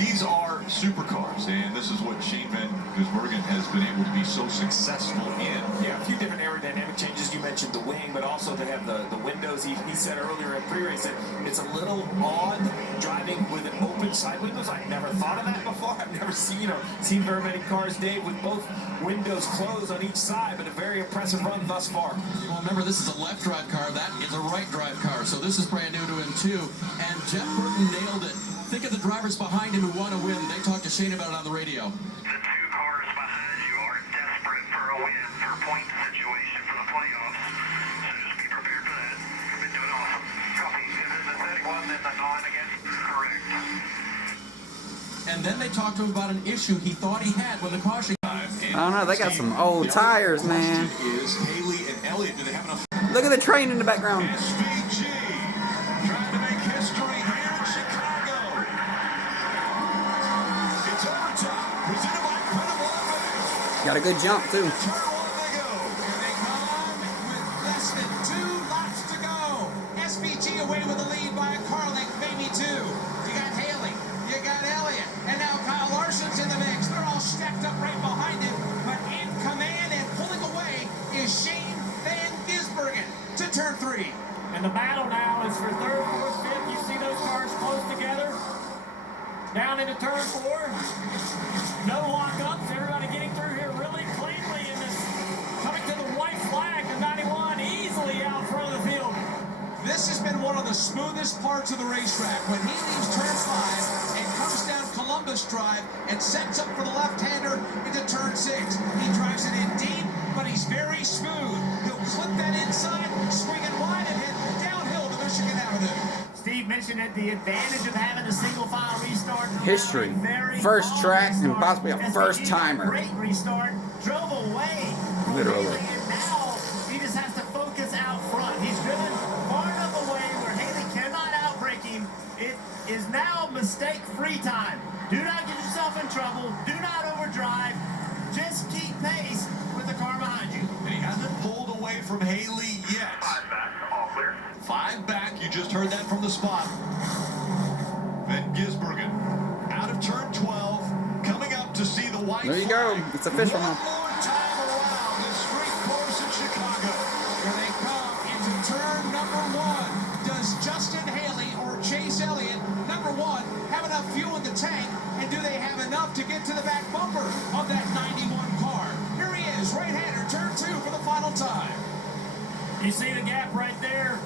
These are supercars, and this is what Shane Van Gisbergen has been able to be so successful in. Yeah, a few different aerodynamic changes. You mentioned the wing, but also they have the windows. He said earlier in pre-race that it's a little odd driving with an open side windows. I've never thought of that before. I've never seen very many cars, Dave, with both windows closed on each side, but a very impressive run thus far. Well, remember, this is a left drive car. That is a right drive car, so this is brand new to him too. And Jeff Burton nailed it. Think of the drivers behind him who want to win. They talked to Shane about it on the radio. The two cars behind you are desperate for a win, for a point situation for the playoffs. So just be prepared for that. You've been doing awesome. Copy. Is it the 31, then the 9 again? Correct. And then they talked to him about an issue he thought he had when the caution. I don't know. They got some old tires, man. Is Haley and Elliott, do they have enough? Look at the train in the background. SVG trying to make history here in Chicago. It's overtime. Presented by Credible Advantage. Got a good jump, too. Turn one they go. Here they come with less than 2 laps to go. SVG away with the lead by a car length, maybe 2. You got Haley, you got Elliott, and now Kyle Larson's in the mix. They're all stacked up right behind him, but in command and pulling away is Shane Van Gisbergen to turn 3. And the battle now is for 3rd, 4th, 5th. You see those cars close together. Down into turn 4. No lockups. Everybody getting through here really cleanly in this. Coming to the white flag, the 91 easily out front of the field. This has been one of the smoothest parts of the racetrack. When he leaves turn 5 and comes down Columbus Drive and sets up for the left-hander into turn 6. He drives it in deep, but he's very smooth. He'll clip that inside, swing it wide, and head downhill to Michigan Avenue. Steve mentioned it, the advantage of having a single file restart. History. First track and possibly a first timer. Great restart. Drove away. Literally. And now he just has to focus out front. He's driven far enough away where Haley cannot outbrake him. It is now mistake-free time. Do not get yourself in trouble. Do not overdrive. Just keep pace with the car behind you. And he hasn't pulled away from Haley yet. 5 back, all clear. 5 back, you just heard that from the spot. Van Gisbergen out of turn 12, coming up to see the white There you go. flag. It's official One now. more time around the street course in Chicago. Here they come into turn number 1. Does Justin Haley or Chase Elliott, number 1, have enough fuel in the tank? And do they have enough to get to the back bumper of that 91 car? Here he is, right-hander, turn 2 for the final time. You see the gap right there.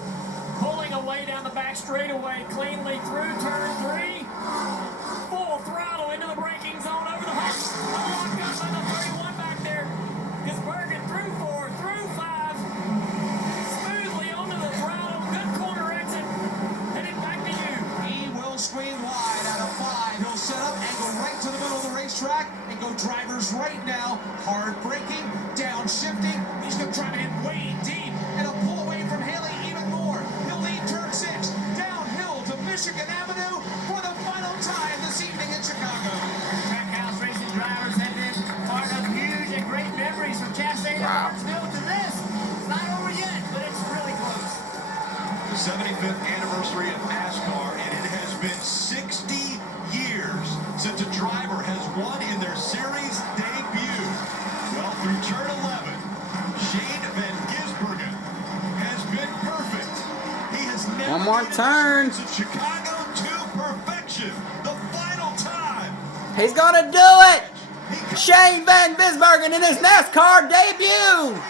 Pulling away down the back straightaway, cleanly through turn 3. Full throttle into the braking zone, over the hump. Locked up by the 31 back there. Gisbergen through 4, through 5. Smoothly onto the throttle. Good corner exit. Headed back to you. He will swing wide out of 5. He'll set up and go right to the middle of the racetrack and go driver's right now. Hard braking, downshifting. He's going to try to hit way deep and a pull away from Haley even more. He'll lead turn 6 downhill to Michigan Avenue for the final time this evening in Chicago. Trackhouse racing drivers have been part of huge and great memories from Chastain to Hartsville to this. It's not over yet, but it's really close. The 75th anniversary of Nascar, and it has been 60 years since a driver has won in their series debut. Well, through turn 11, Shane Van Gisbergen has been perfect. He has never One more turn. in Chicago to perfection. The final time. He's gonna do it! Shane Van Gisbergen in his NASCAR debut!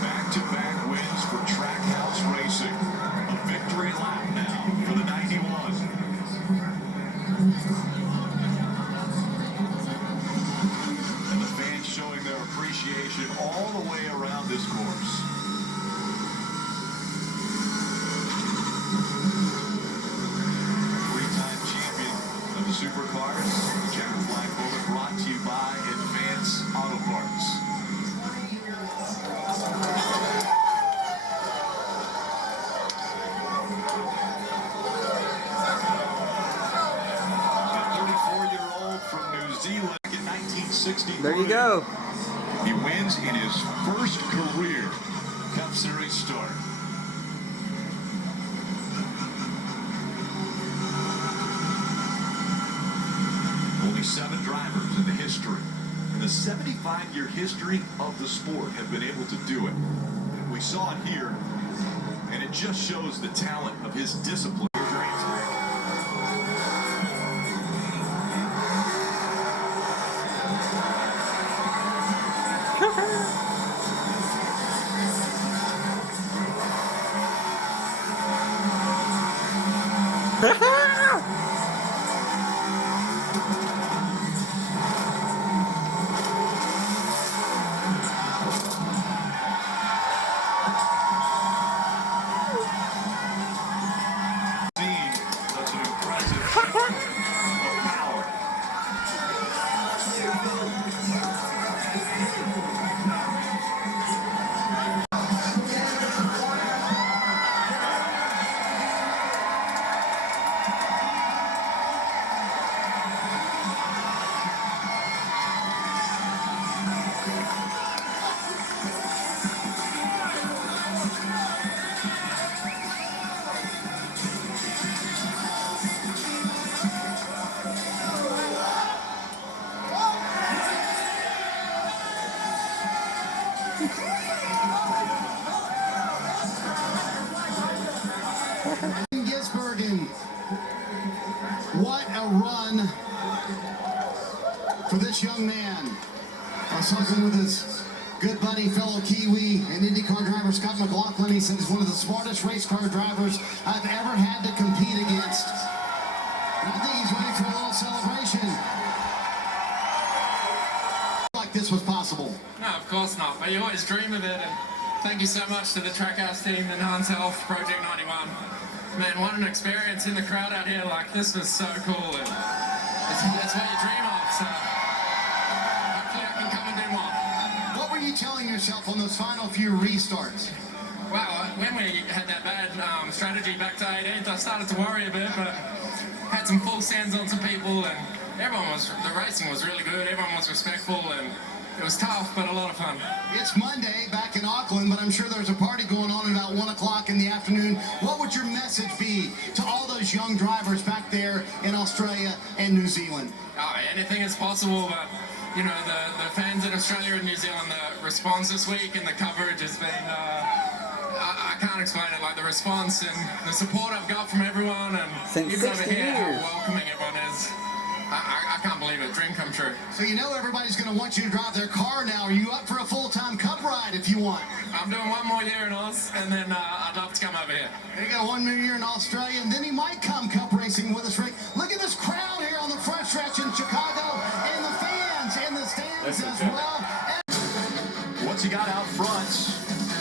Back-to-back wins for Trackhouse Racing. A victory lap now for the 91. And the fans showing their appreciation all the way around this course. 63. There you go. He wins in his first career Cup Series start. Only 7 drivers in the history, in the 75-year history of the sport, have been able to do it. And we saw it here, and it just shows the talent of his discipline. That's an impressive show of power. What a run for this young man. I was talking with his good buddy, fellow Kiwi, and IndyCar driver Scott McLaughlin. He said he's one of the smartest race car drivers I've ever had to compete against. And I think he's ready for a little celebration. Like this was possible. No, of course not, but you always dream of it, and thank you so much to the Trackhouse team and Hans Health, Project 91. Man, what an experience in the crowd out here. Like, this was so cool, and that's what you dream of, so hopefully I can come and do more. What were you telling yourself on those final few restarts? Well, when we had that bad strategy back to 18th, I started to worry a bit, but had some full stands on some people, and the racing was really good, everyone was respectful, and it was tough, but a lot of fun. It's Monday back in Auckland, but I'm sure there's a party going on at about 1 o'clock in the afternoon. What would your message be to all those young drivers back there in Australia and New Zealand? Oh, anything is possible, but you know, the fans in Australia and New Zealand, the response this week and the coverage has been, I can't explain it, like the response and the support I've got from everyone, and Since even over 60 here, years. how welcoming everyone is. I can't believe it. Dream come true. So you know everybody's going to want you to drive their car now. Are you up for a full-time Cup ride if you want? I'm doing one more year in Oz, and then I'd love to come over here. There you go, 1 more year in Australia, and then he might come Cup racing with us, Rick. Look at this crowd here on the front stretch in Chicago, and the fans in the stands as well. Once he got out front,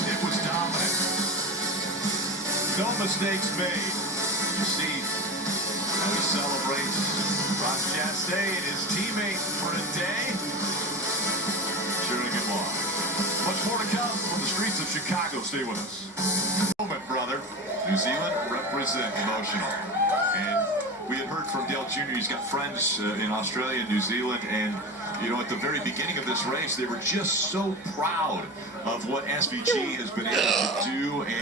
it was dominant. No mistakes made. You see how he celebrates Ross Chastain, his teammate for a day. Cheering him on. Much more to come from the streets of Chicago. Stay with us. Moment, brother. New Zealand represent emotional. And we had heard from Dale Jr. He's got friends in Australia and New Zealand, and you know, at the very beginning of this race, they were just so proud of what SVG has been able to do. And